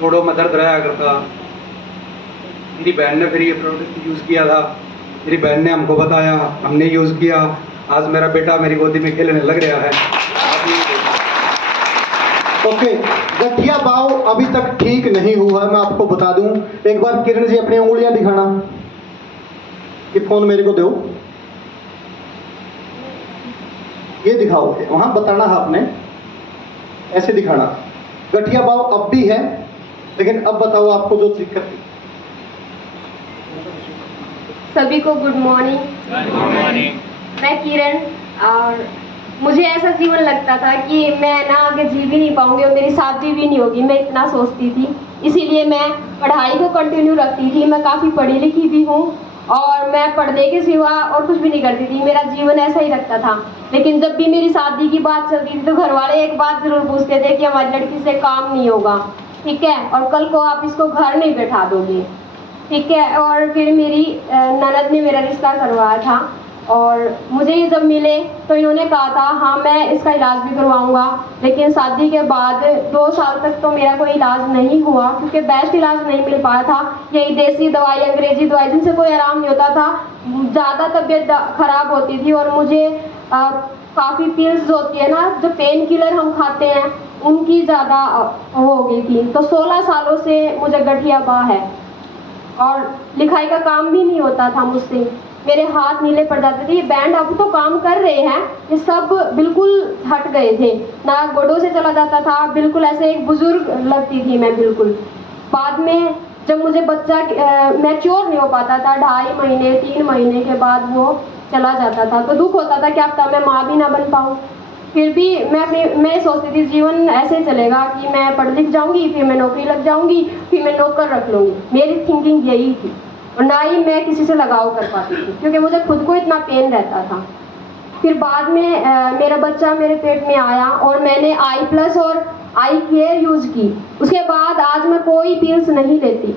जोड़ों में दर्द रहा करता। मेरी बहन ने फिर ये प्रोडक्ट यूज़ किया था, मेरी बहन ने हमको बताया, हमने यूज़ किया। आज मेरा बेटा मेरी गोदी में खेलने लग रहा है। ओके, गठिया बाव अभी तक ठीक नहीं हुआ है, मैं आपको बता दूं। एक बार किरण जी अपनी उंगलियां दिखाना, ये फोन मेरे को दो, ये दिखाओ, वहां बताना है आपने, ऐसे दिखाना। गठिया बाव अब भी है, लेकिन अब बताओ आपको जो दिक्कत थी। सभी को गुड मॉर्निंग। मैं किरण, और मुझे ऐसा जीवन लगता था कि मैं ना आगे जी भी नहीं पाऊंगी और मेरी शादी भी नहीं होगी, मैं इतना सोचती थी। इसीलिए मैं पढ़ाई को कंटिन्यू रखती थी। मैं काफ़ी पढ़ी लिखी भी हूँ और मैं पढ़ने के सिवा और कुछ भी नहीं करती थी। मेरा जीवन ऐसा ही रखता था। लेकिन जब भी मेरी शादी की बात चलती थी तो घर वाले एक बात ज़रूर पूछते थे कि हमारी लड़की से काम नहीं होगा, ठीक है, और कल को आप इसको घर नहीं बैठा दोगे, ठीक है। और फिर मेरी ननद ने मेरा रिश्ता करवाया था और मुझे ये जब मिले तो इन्होंने कहा था हाँ मैं इसका इलाज भी करवाऊंगा। लेकिन शादी के बाद 2 साल तक तो मेरा कोई इलाज नहीं हुआ क्योंकि बेस्ट इलाज नहीं मिल पाया था। यही देसी दवाई, अंग्रेजी दवाई, जिनसे कोई आराम नहीं होता था। ज़्यादा तबीयत खराब होती थी और मुझे काफ़ी पिल्स होती है ना, जो पेन किलर हम खाते हैं, उनकी ज़्यादा हो गई थी। तो 16 सालों से मुझे गठिया बाह है और लिखाई का काम भी नहीं होता था मुझसे। मेरे हाथ नीले पड़ जाते थे। ये बैंड अब तो काम कर रहे हैं, ये सब बिल्कुल हट गए थे ना, गोडों से चला जाता था, बिल्कुल ऐसे एक बुजुर्ग लगती थी मैं बिल्कुल। बाद में जब मुझे बच्चा मैच्योर नहीं हो पाता था, 2.5 महीने 3 महीने के बाद वो चला जाता था, तो दुख होता था कि अब तक मैं माँ भी ना बन पाऊँ। फिर भी मैं सोचती थी जीवन ऐसे चलेगा कि मैं पढ़ लिख जाऊंगी, फिर मैं नौकरी लग जाऊंगी, फिर मैं नौकर रख लूंगी। मेरी थिंकिंग यही थी और ना ही मैं किसी से लगाव कर पाती थी क्योंकि मुझे खुद को इतना पेन रहता था। फिर बाद में मेरा बच्चा मेरे पेट में आया और मैंने I+ और आई केयर यूज़ की। उसके बाद आज मैं कोई पिल्स नहीं लेती,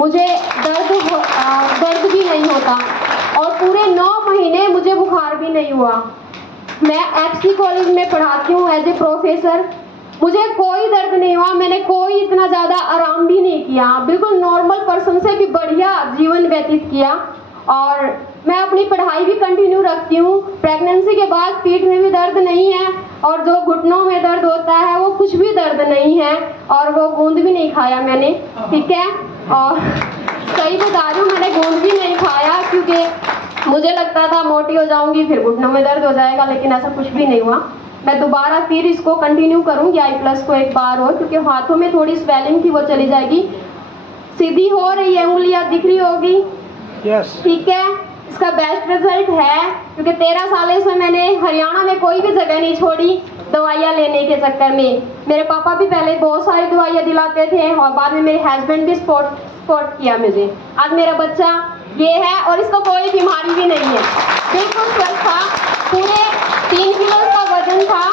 मुझे दर्द भी नहीं होता और पूरे 9 महीने मुझे बुखार भी नहीं हुआ। मैं FC कॉलेज में पढ़ाती हूँ एज ए प्रोफेसर, मुझे कोई दर्द नहीं हुआ, मैंने कोई इतना ज़्यादा आराम भी नहीं किया, बिल्कुल नॉर्मल पर्सन से भी बढ़िया जीवन व्यतीत किया। और मैं अपनी पढ़ाई भी कंटिन्यू रखती हूँ। प्रेगनेंसी के बाद पीठ में भी दर्द नहीं है और जो घुटनों में दर्द होता है वो कुछ भी दर्द नहीं है और वो गोंद भी नहीं खाया मैंने, ठीक है। और सही बता रही हूँ, मैंने गोंद भी नहीं खाया क्योंकि मुझे लगता था मोटी हो जाऊंगी फिर घुटनों में दर्द हो जाएगा, लेकिन ऐसा कुछ भी नहीं हुआ। मैं दोबारा फिर इसको कंटिन्यू करूंगी I+ को एक बार और, क्योंकि हाथों में थोड़ी स्वेलिंग थी वो चली जाएगी। सीधी हो रही है, उंगलियां दिख रही होगी, ठीक है। इसका बेस्ट रिजल्ट है क्योंकि 13 साल से मैंने हरियाणा में कोई भी जगह नहीं छोड़ी दवाइयाँ लेने के चक्कर में। मेरे पापा भी पहले बहुत सारी दवाइयाँ दिलाते थे और बाद में मेरे हस्बैंड भी सपोर्ट किया मुझे। आज मेरा बच्चा ये है और इसको कोई बीमारी भी नहीं है, बिल्कुल स्वस्थ था, पूरे 3 किलो का वजन था।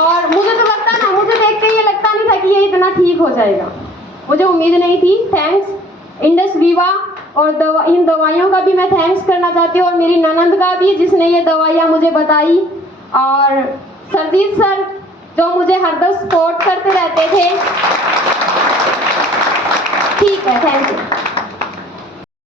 और मुझे तो लगता ना, मुझे देख के ये लगता नहीं था कि ये इतना ठीक हो जाएगा, मुझे उम्मीद नहीं थी। थैंक्स इंडस विवा और इन दवाइयों का भी मैं थैंक्स करना चाहती हूँ और मेरी ननंद का भी जिसने ये दवाइयाँ मुझे बताई, और सरजीत सर जो मुझे हरदम सपोर्ट करते रहते थे। ठीक है, थैंक यू।